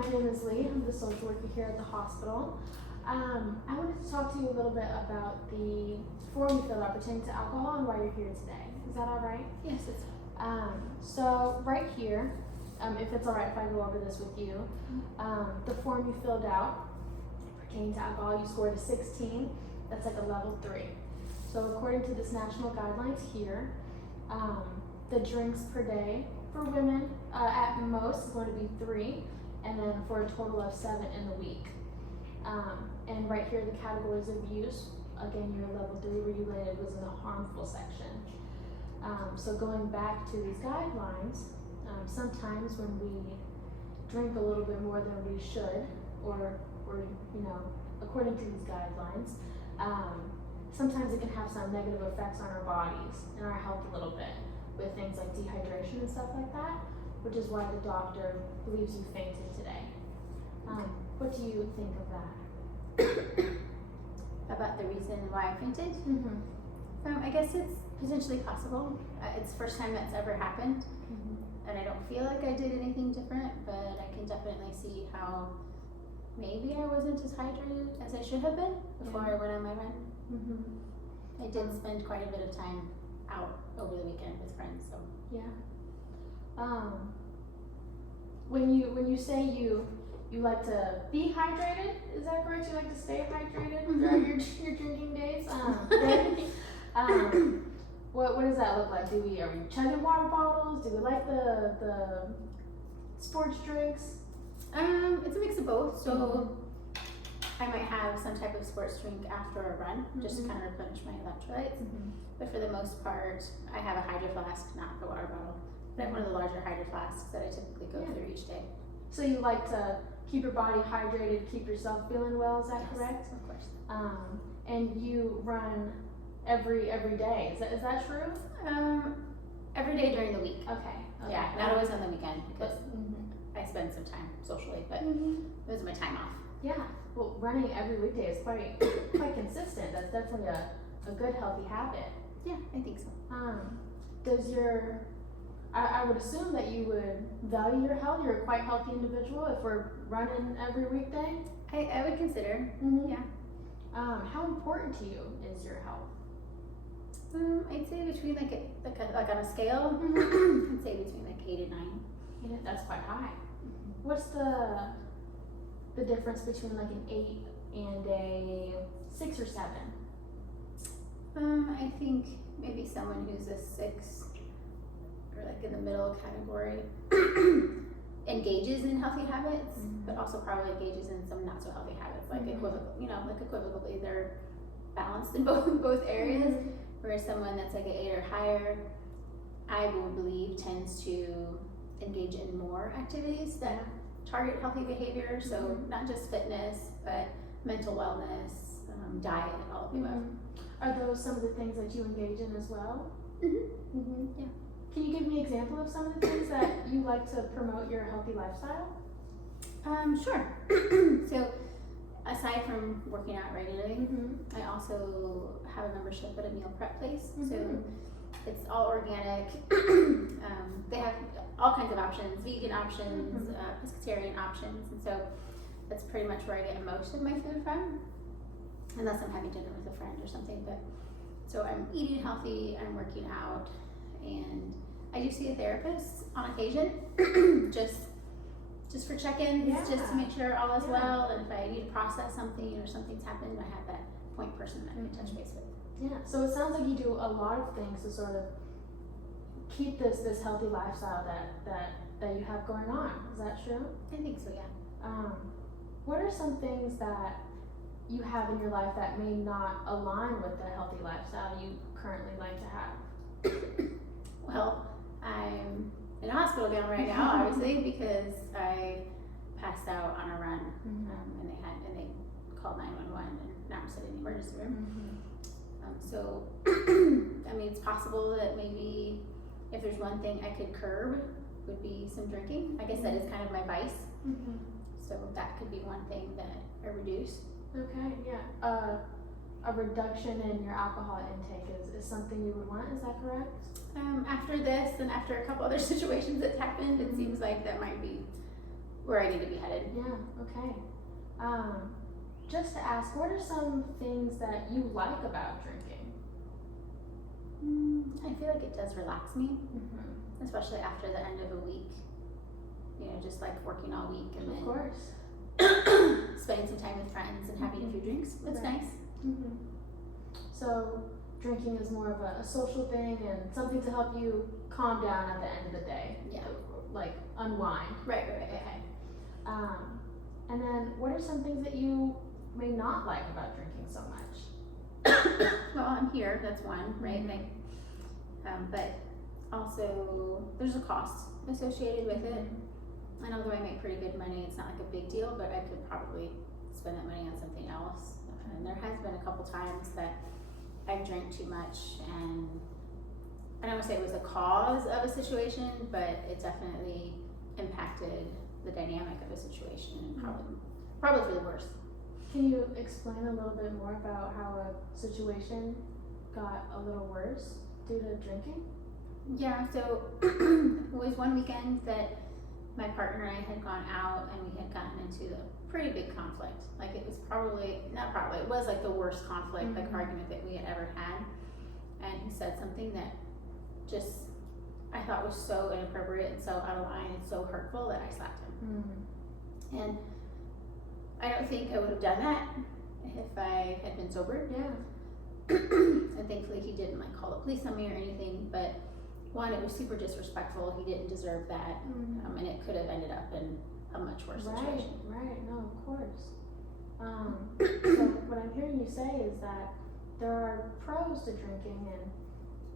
my name is Lee. I'm the social worker here at the hospital. I wanted to talk to you a little bit about the form you filled out pertaining to alcohol and why you're here today. Is that all right? Yes, it's So right here, if it's all right if I go over this with you, the form you filled out pertaining to alcohol, you scored a 16. That's like a level 3. So according to this national guidelines here, the drinks per day for women at most is going to be 3, and then for a total of 7 in the week. And right here, the categories of use, again, your level 3 where you landed was in the harmful section. So going back to these guidelines, sometimes when we drink a little bit more than we should, or you know, according to these guidelines, sometimes it can have some negative effects on our bodies and our health a little bit, with things like dehydration and stuff like that, which is why the doctor believes you fainted today. What do you think of that? about the reason why I fainted. Mm-hmm. I guess it's potentially possible. It's the first time that's ever happened, and I don't feel like I did anything different, but I can definitely see how maybe I wasn't as hydrated as I should have been before I went on my run. I did spend quite a bit of time out over the weekend with friends, so Yeah. When you say you like to be hydrated, is that correct? You like to stay hydrated throughout your drinking days? What does that look like? Are we chugging water bottles? Do we like the sports drinks? it's a mix of both. So I might have some type of sports drink after a run, just to kind of replenish my electrolytes. But for the most part, I have a hydro flask, not a water bottle. But I have one of the larger hydro flasks that I typically go through each day. So you like to keep your body hydrated, keep yourself feeling well, is that correct? Of course. And you run every day, is that true? Every day during the week. Okay. Yeah, not always on the weekend because I spend some time socially, but those are my time off. Yeah. Well, running every weekday is quite consistent. That's definitely a good healthy habit. Yeah, I think so. I would assume that you would value your health. You're a quite healthy individual if we're running every weekday. I would consider. Yeah. How important to you is your health? I'd say between like on a scale, I'd say between like 8 and 9. Yeah, that's quite high. What's the difference between like an 8 and a 6 or 7? I think maybe someone who's a 6 or like in the middle category engages in healthy habits, but also probably engages in some not so healthy habits, like equivocally they're balanced in both areas. Whereas someone that's like an 8 or higher, I would believe tends to engage in more activities that target healthy behavior. So not just fitness, but mental wellness, diet, all of the above. Are those some of the things that you engage in as well? Yeah. Can you give me an example of some of the things that you like to promote your healthy lifestyle? Sure. So aside from working out regularly, I also have a membership at a meal prep place. So it's all organic. They have all kinds of options, vegan options, pescatarian options, and so that's pretty much where I get most of my food from, unless I'm having dinner with a friend or something. But so I'm eating healthy, I'm working out, and I do see a therapist on occasion, just for check-ins, just to make sure all is well, and if I need to process something or something's happened, I have that point person that I can touch base with. Yeah, so it sounds like you do a lot of things to sort of keep this healthy lifestyle that you have going on. Is that true? I think so, yeah. What are some things that you have in your life that may not align with the healthy lifestyle you currently like to have? Well, I'm in a hospital gown right now, obviously, because I passed out on a run, and they called 911, and now I'm sitting in the emergency room. So, I mean, it's possible that maybe if there's one thing I could curb, would be some drinking. I guess that is kind of my vice. So that could be one thing that I reduce. Okay, yeah. A reduction in your alcohol intake is something you would want, is that correct? After this and after a couple other situations that's happened, it seems like that might be where I need to be headed. Yeah, okay. Just to ask, what are some things that you like about drinking? I feel like it does relax me, Mm-hmm. especially after the end of a week. You know, just like working all week and Of then course. spending some time with friends and having a few drinks. It's Right. nice. Mm-hmm. So drinking is more of a social thing and something to help you calm down at the end of the day. Yeah. Like unwind. Right. Okay. And then what are some things that you may not like about drinking so much? Well, I'm here. That's one, right? Mhm. Like, but also there's a cost associated with it. And although I make pretty good money, it's not like a big deal. But I could probably spend that money on something else. And there has been a couple times that I've drank too much, and I don't want to say it was the cause of a situation, but it definitely impacted the dynamic of a situation, and probably for the worse. Can you explain a little bit more about how a situation got a little worse due to drinking? Yeah, so it was one weekend that my partner and I had gone out and we had gotten into a pretty big conflict. Like it was it was like the worst conflict, like Mhm. argument that we had ever had. And he said something that just I thought was so inappropriate and so out of line and so hurtful that I slapped him. And I don't think I would have done that if I had been sober. Yeah. And thankfully he didn't like call the police on me or anything, but one, it was super disrespectful. He didn't deserve that, and it could have ended up in a much worse situation. Right, no, of course. So what I'm hearing you say is that there are pros to drinking, and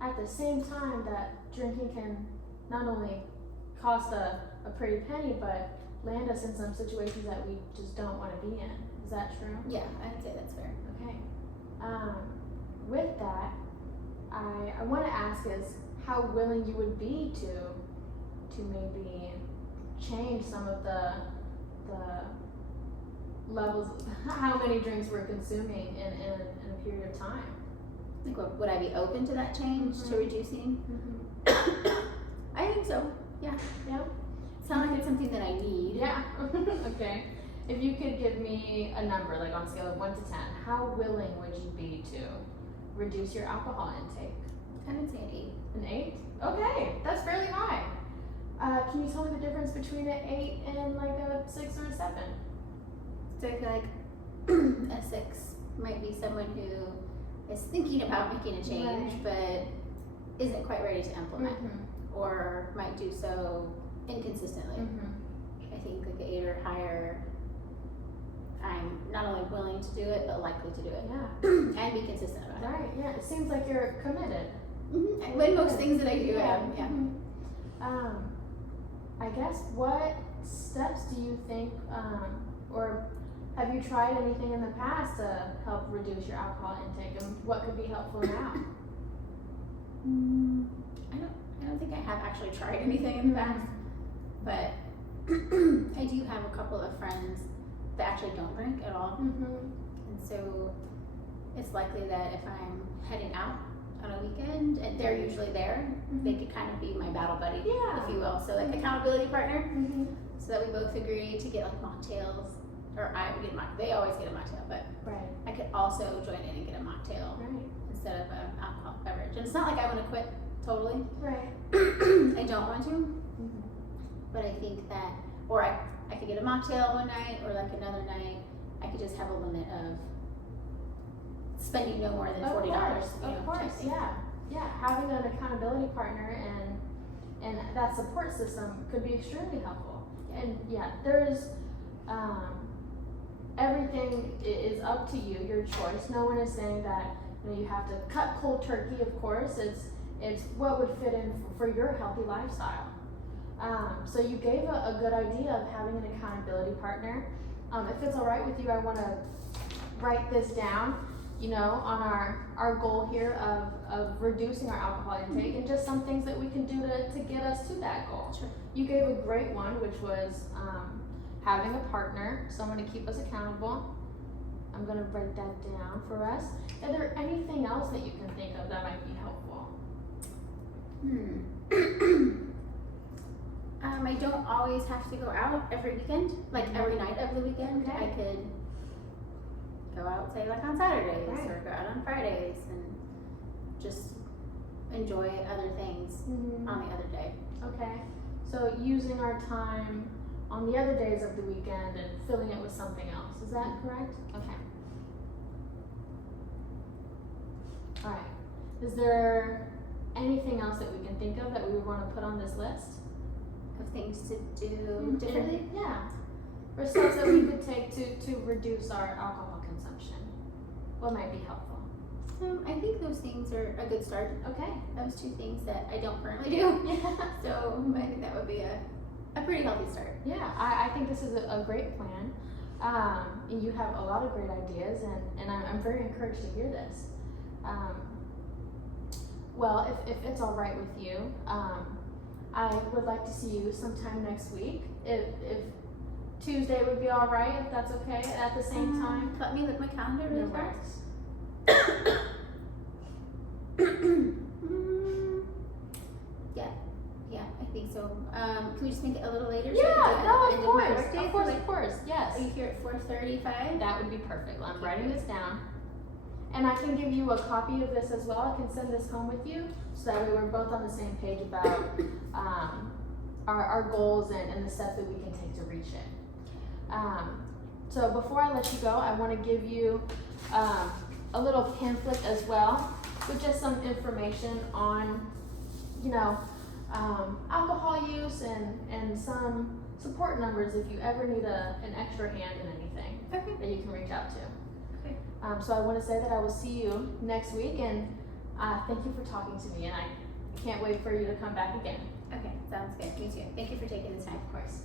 at the same time that drinking can not only cost a pretty penny, but land us in some situations that we just don't want to be in. Is that true? Yeah, I'd say that's fair. Okay. With that, I want to ask is how willing you would be to maybe change some of the levels, how many drinks we're consuming in a period of time. Like, would I be open to that change, to reducing? I think so. Yeah. Yeah. It's not like it's something that I need. Yeah. Okay. If you could give me a number, like on a scale of 1 to 10, how willing would you be to reduce your alcohol intake? I would say an 8. An 8? Okay, that's fairly high. Can you tell me the difference between an 8 and like a 6 or a 7? So I feel like a 6 might be someone who is thinking about making a change, but isn't quite ready to implement, or might do so inconsistently. I think like an 8 or higher, I'm not only willing to do it, but likely to do it. Yeah. And be consistent about it. Right, yeah. It seems like you're committed. When most things that I do, I am. Yeah. I guess what steps do you think, or have you tried anything in the past to help reduce your alcohol intake, and what could be helpful now? I don't think I have actually tried anything in the past, but I do have a couple of friends that actually don't drink at all, and so it's likely that if I'm heading out on a weekend and they're usually there, they could kind of be my battle buddy, if you will. So like accountability partner, so that we both agree to get like mocktails, or I would get a mocktail. They always get a mocktail, but I could also join in and get a mocktail instead of an alcoholic beverage. And it's not like I want to quit totally. I don't want to, but I think that, or I could get a mocktail one night, or like another night, I could just have a limit of spending no more than $40. Of course, yeah. Having an accountability partner and that support system could be extremely helpful. And yeah, there's everything is up to you, your choice. No one is saying that you have to cut cold turkey. Of course, it's what would fit in for your healthy lifestyle. So you gave a good idea of having an accountability partner. If it's all right with you, I want to write this down, on our goal here of reducing our alcohol intake, and just some things that we can do to get us to that goal. Sure. You gave a great one, which was having a partner, someone to keep us accountable. I'm going to write that down for us. Are there anything else that you can think of that might be helpful? I don't always have to go out every weekend, like every night of the weekend. Okay. I could go out, say, like on Saturdays Right. or go out on Fridays and just enjoy other things Mm-hmm. on the other day. Okay. So using our time on the other days of the weekend and filling it with something else. Is that correct? Okay. All right. Is there anything else that we can think of that we would want to put on this list? Of things to do differently. Yeah. Or steps that we could take to reduce our alcohol consumption. What might be helpful? I think those things are a good start. Okay. Those two things that I don't currently do. Yeah. So I think that would be a pretty healthy start. Yeah, I think this is a great plan. And you have a lot of great ideas, and I'm very encouraged to hear this. Well, if it's all right with you, I would like to see you sometime next week. If Tuesday would be all right, if that's okay, at the same time. Let me look at my calendar really No fast. worries. Yeah, I think so. Can we just make it a little later? Yeah, so I can do it no, at of the end of my course, workday? of course, Like, of course, yes. are you here at 4:35? That would be perfect. I'm writing this down. And I can give you a copy of this as well. I can send this home with you, so that way we're both on the same page about our goals and the steps that we can take to reach it. So before I let you go, I want to give you a little pamphlet as well with just some information on, alcohol use and some support numbers if you ever need an extra hand in anything Okay. that you can reach out to. Okay. So I want to say that I will see you next week, and thank you for talking to me, and I can't wait for you to come back again. Okay, sounds good. Me too. Thank you for taking the time. Of course.